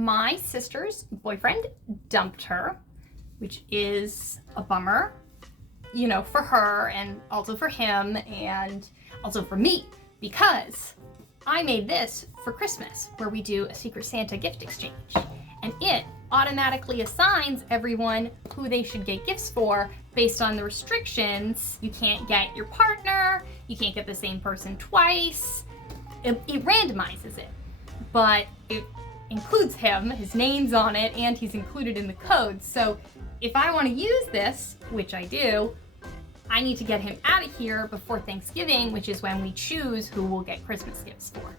My sister's boyfriend dumped her, which is a bummer, you know, for her and also for him and also for me, because I made this for Christmas, where we do a Secret Santa gift exchange, and it automatically assigns everyone who they should get gifts for based on the restrictions. You can't get your partner, you can't get the same person twice. It randomizes it, but it includes him, his name's on it, and he's included in the code. So if I want to use this, which I do, I need to get him out of here before Thanksgiving, which is when we choose who we'll get Christmas gifts for.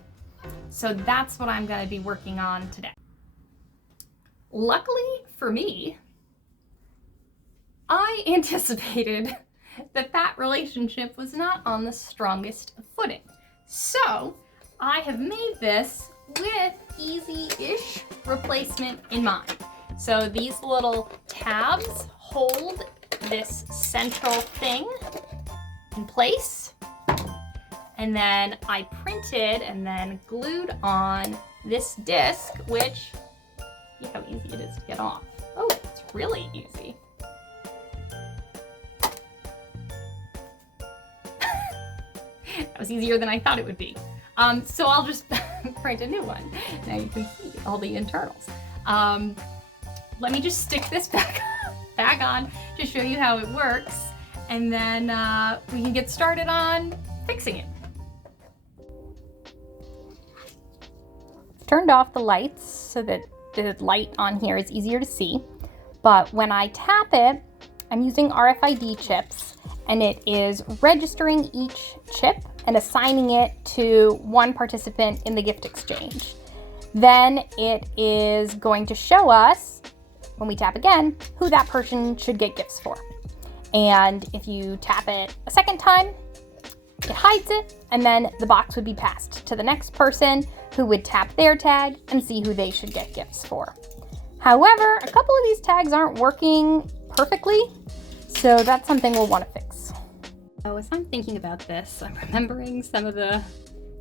So that's what I'm going to be working on today. Luckily for me, I anticipated that relationship was not on the strongest footing. So I have made this with easy-ish replacement in mind. So these little tabs hold this central thing in place. And then I printed and then glued on this disc, which, see how easy it is to get off. Oh, it's really easy. That was easier than I thought it would be. So I'll just print a new one. Now you can see all the internals. Let me just stick this back on to show you how it works, and then we can get started on fixing it. Turned off the lights so that the light on here is easier to see, but when I tap it, I'm using RFID chips, and it is registering each chip and assigning it to one participant in the gift exchange. Then it is going to show us, when we tap again, who that person should get gifts for. And if you tap it a second time, it hides it, and then the box would be passed to the next person, who would tap their tag and see who they should get gifts for. However, a couple of these tags aren't working perfectly, so that's something we'll want to fix. So as I'm thinking about this, I'm remembering some of the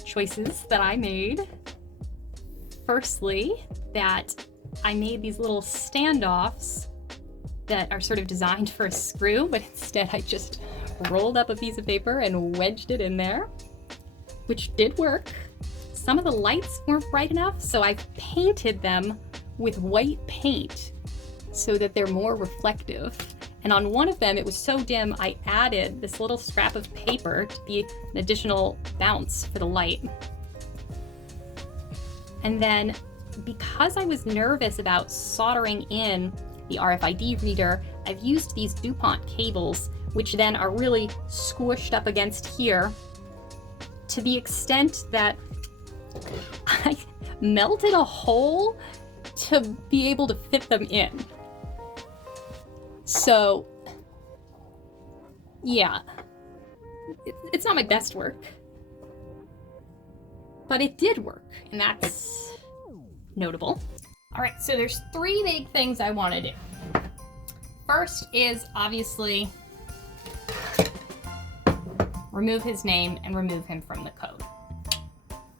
choices that I made. Firstly, that I made these little standoffs that are sort of designed for a screw, but instead I just rolled up a piece of paper and wedged it in there, which did work. Some of the lights weren't bright enough, so I painted them with white paint so that they're more reflective. And on one of them, it was so dim, I added this little scrap of paper to be an additional bounce for the light. And then, because I was nervous about soldering in the RFID reader, I've used these DuPont cables, which then are really squished up against here, to the extent that I melted a hole to be able to fit them in. So, yeah, it's not my best work, but it did work, and that's notable. All right, so there's three big things I want to do. First is obviously remove his name and remove him from the code,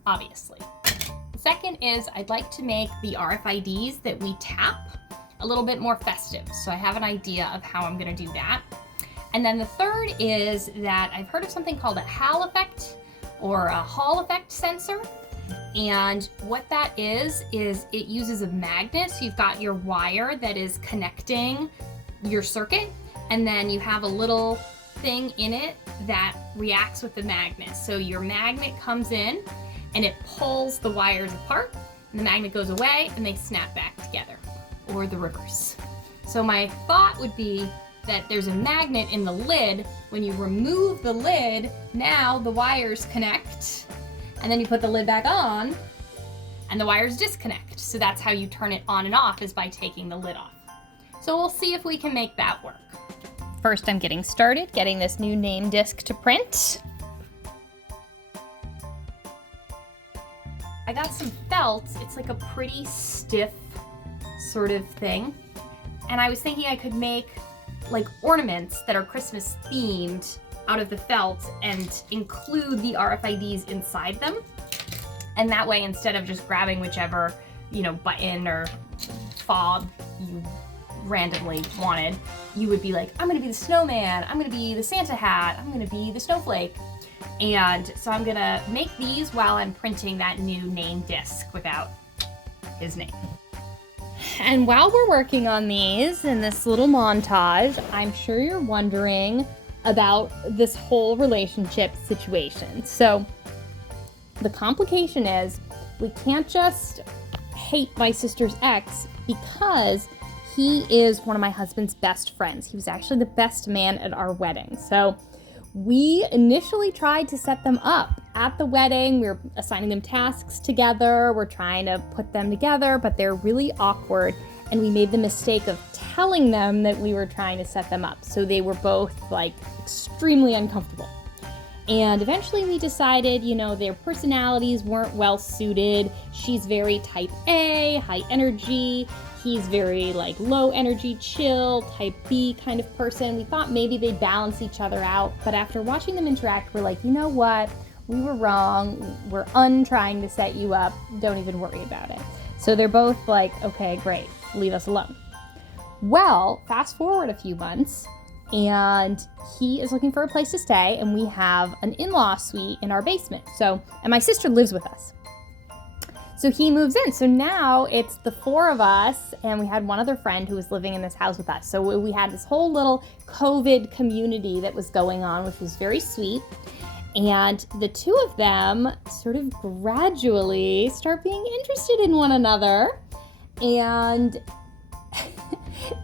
obviously. The second is I'd like to make the RFIDs that we tap a little bit more festive. So I have an idea of how I'm gonna do that. And then the third is that I've heard of something called a Hall effect or a Hall effect sensor. And what that is it uses a magnet. So you've got your wire that is connecting your circuit, and then you have a little thing in it that reacts with the magnet. So your magnet comes in and it pulls the wires apart, and the magnet goes away and they snap back together, or the reverse. So my thought would be that there's a magnet in the lid. When you remove the lid, now the wires connect, and then you put the lid back on and the wires disconnect. So that's how you turn it on and off, is by taking the lid off. So we'll see if we can make that work. First, I'm getting started getting this new name disc to print. I got some felt. It's like a pretty stiff sort of thing. And I was thinking I could make like ornaments that are Christmas themed out of the felt and include the RFIDs inside them. And that way, instead of just grabbing whichever button or fob you randomly wanted, you would be like, I'm gonna be the snowman, I'm gonna be the Santa hat, I'm gonna be the snowflake. And so I'm gonna make these while I'm printing that new name disc without his name. And while we're working on these in this little montage, I'm sure you're wondering about this whole relationship situation. So the complication is we can't just hate my sister's ex because he is one of my husband's best friends. He was actually the best man at our wedding. So we initially tried to set them up at the wedding. We were assigning them tasks together. We're trying to put them together, but they're really awkward. And we made the mistake of telling them that we were trying to set them up. So they were both like extremely uncomfortable. And eventually we decided, their personalities weren't well suited. She's very type A, high energy. He's very like low energy, chill, type B kind of person. We thought maybe they'd balance each other out. But after watching them interact, we're like, you know what? We were wrong. We're trying to set you up. Don't even worry about it. So they're both like, okay, great. Leave us alone. Well, fast forward a few months and he is looking for a place to stay and we have an in-law suite in our basement. And my sister lives with us. So he moves in. So now it's the four of us and we had one other friend who was living in this house with us. So we had this whole little COVID community that was going on, which was very sweet. And the two of them sort of gradually start being interested in one another. And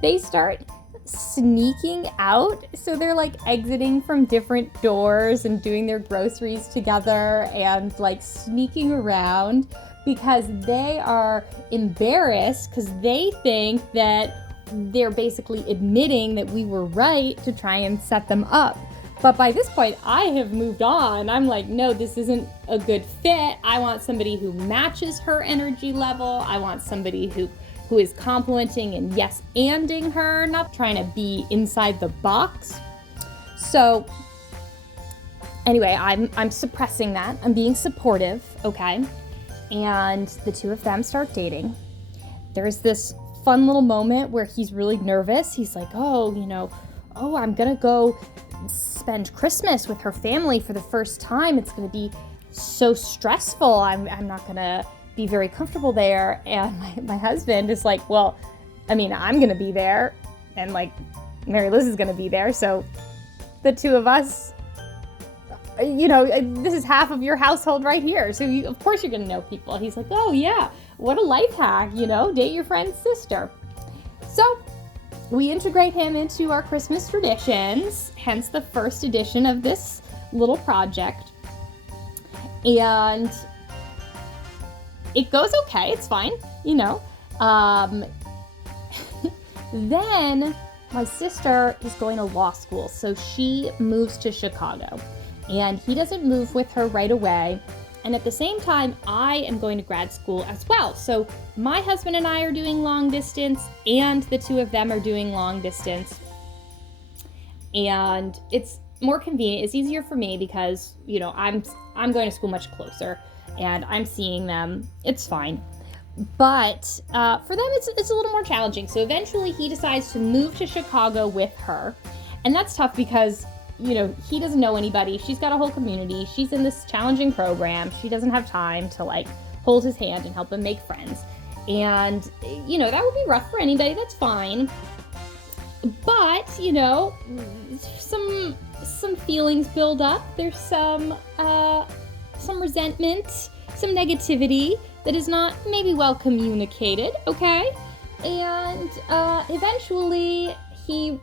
they start sneaking out. So they're like exiting from different doors and doing their groceries together and like sneaking around because they are embarrassed because they think that they're basically admitting that we were right to try and set them up. But by this point, I have moved on. I'm like, no, this isn't a good fit. I want somebody who matches her energy level. I want somebody who is complimenting and yes-anding her, not trying to be inside the box. So anyway, I'm suppressing that. I'm being supportive, okay? And the two of them start dating. There's this fun little moment where he's really nervous. He's like, I'm gonna go spend Christmas with her family for the first time. It's gonna be so stressful. I'm not gonna be very comfortable there. And my husband is like, well, I'm gonna be there and like Mary Liz is gonna be there. So the two of us, this is half of your household right here. So of course you're gonna know people. He's like, oh yeah, what a life hack, date your friend's sister. So we integrate him into our Christmas traditions, hence the first edition of this little project. And it goes okay, it's fine, Then my sister is going to law school, so she moves to Chicago. And he doesn't move with her right away. And at the same time, I am going to grad school as well. So my husband and I are doing long distance, and the two of them are doing long distance. And it's more convenient. It's easier for me because, I'm going to school much closer, and I'm seeing them. It's fine. But for them, it's a little more challenging. So eventually he decides to move to Chicago with her. And that's tough because he doesn't know anybody. She's got a whole community. She's in this challenging program. She doesn't have time to like hold his hand and help him make friends. And, that would be rough for anybody. That's fine. But, some feelings build up. There's some resentment, some negativity that is not maybe well communicated. Okay. And, eventually he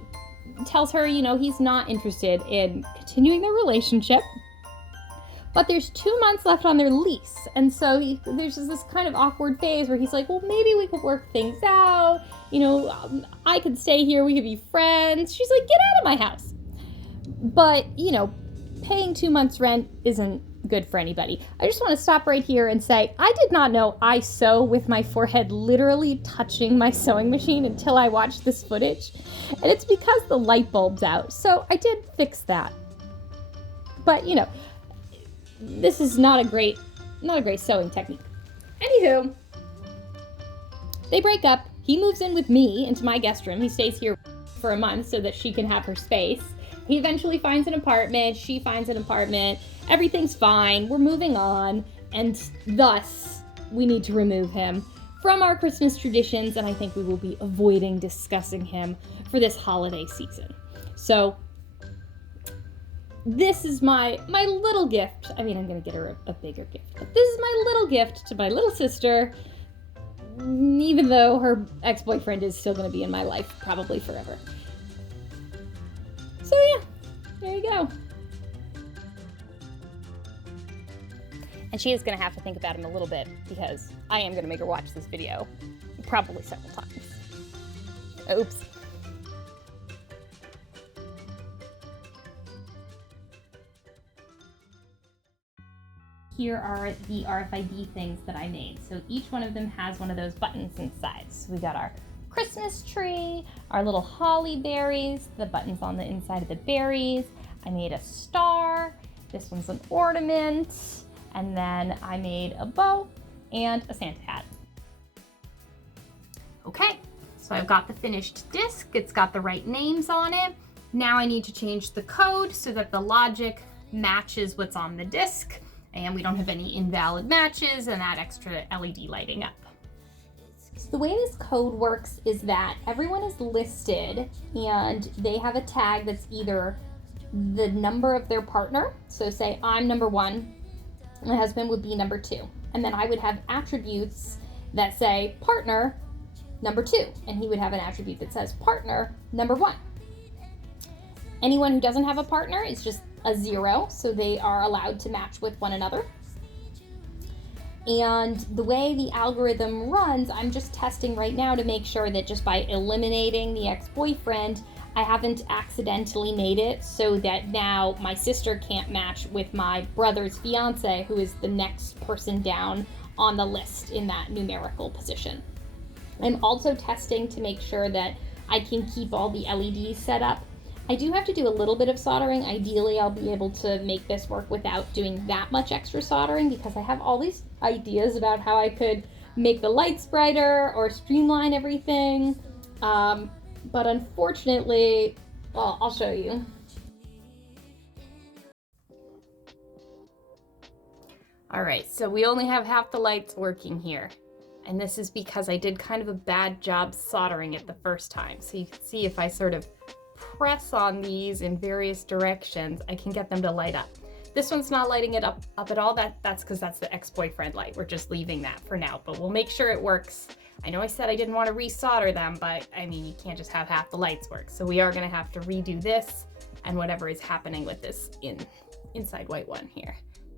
tells her, he's not interested in continuing their relationship, but there's 2 months left on their lease. And so there's just this kind of awkward phase where he's like, well, maybe we could work things out. I could stay here. We could be friends. She's like, get out of my house. But, paying 2 months rent isn't good for anybody. I just want to stop right here and say, I did not know I sew with my forehead literally touching my sewing machine until I watched this footage. And it's because the light bulb's out. So I did fix that. But, this is not a great sewing technique. Anywho, They break up. He moves in with me into my guest room. He stays here for a month so that she can have her space. He eventually finds an apartment. She finds an apartment. Everything's fine. We're moving on. And thus, we need to remove him from our Christmas traditions. And I think we will be avoiding discussing him for this holiday season. So this is my little gift. I mean, I'm going to get her a bigger gift. But this is my little gift to my little sister, even though her ex-boyfriend is still going to be in my life probably forever. So yeah, there you go. And she is going to have to think about him a little bit because I am going to make her watch this video probably several times. Oops. Here are the RFID things that I made. So each one of them has one of those buttons inside. So we got our Christmas tree, our little holly berries, the buttons on the inside of the berries. I made a star. This one's an ornament. And then I made a bow and a Santa hat. Okay, so I've got the finished disc. It's got the right names on it. Now I need to change the code so that the logic matches what's on the disc and we don't have any invalid matches and that extra LED lighting up. So the way this code works is that everyone is listed and they have a tag that's either the number of their partner. So say I'm number 1, my husband would be number 2. And then I would have attributes that say partner number 2. And he would have an attribute that says partner number 1. Anyone who doesn't have a partner is just a 0, so they are allowed to match with one another. And the way the algorithm runs, I'm just testing right now to make sure that just by eliminating the ex-boyfriend, I haven't accidentally made it so that now my sister can't match with my brother's fiance, who is the next person down on the list in that numerical position. I'm also testing to make sure that I can keep all the LEDs set up. I do have to do a little bit of soldering. Ideally, I'll be able to make this work without doing that much extra soldering because I have all these ideas about how I could make the lights brighter or streamline everything. But unfortunately, well, I'll show you. All right, so we only have half the lights working here. And this is because I did kind of a bad job soldering it the first time. So you can see if I sort of press on these in various directions, I can get them to light up. This one's not lighting it up at all. That's because that's the ex-boyfriend light. We're just leaving that for now, but we'll make sure it works. I know I said I didn't want to resolder them, but I mean, you can't just have half the lights work. So we are going to have to redo this and whatever is happening with this inside white one here.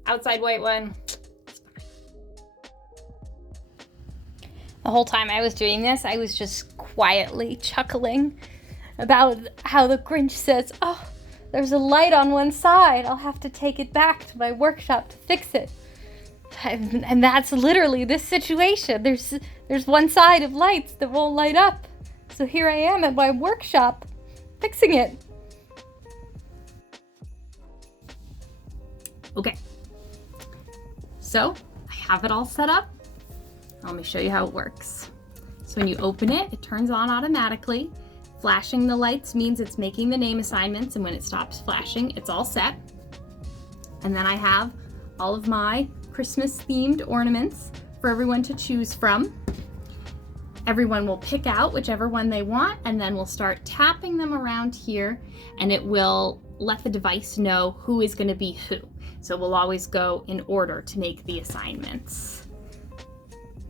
Outside white one, it's fine. The whole time I was doing this, I was just quietly chuckling about how the Grinch says, "Oh, there's a light on one side. I'll have to take it back to my workshop to fix it." And that's literally this situation. There's one side of lights that won't light up. So here I am at my workshop fixing it. Okay. So I have it all set up. Let me show you how it works. So when you open it, it turns on automatically. Flashing the lights means it's making the name assignments, and when it stops flashing, it's all set. And then I have all of my Christmas themed ornaments for everyone to choose from. Everyone will pick out whichever one they want, and then we'll start tapping them around here, and it will let the device know who is going to be who. So we'll always go in order to make the assignments.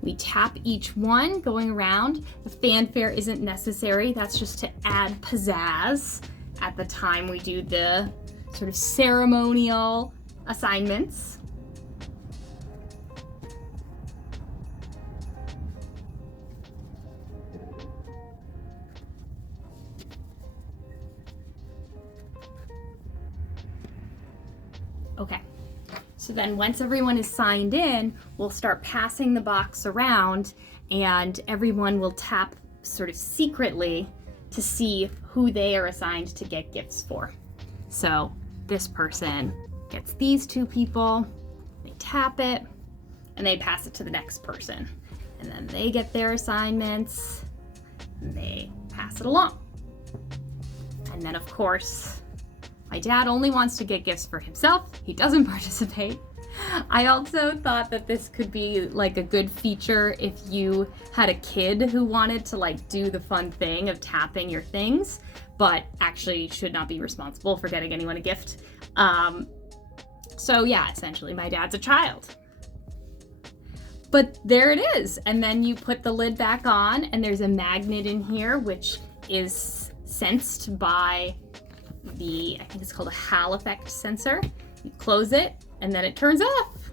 We tap each one going around. The fanfare isn't necessary. That's just to add pizzazz at the time we do the sort of ceremonial assignments. Okay. So then once everyone is signed in, we'll start passing the box around and everyone will tap sort of secretly to see who they are assigned to get gifts for. So this person gets these 2 people, they tap it, and they pass it to the next person. and then they get their assignments and they pass it along. And then of course, my dad only wants to get gifts for himself. He doesn't participate. I also thought that this could be like a good feature if you had a kid who wanted to like do the fun thing of tapping your things, but actually should not be responsible for getting anyone a gift. So yeah, essentially my dad's a child. But there it is. And then you put the lid back on and there's a magnet in here which is sensed by I think it's called a Hall effect sensor. You close it and then it turns off.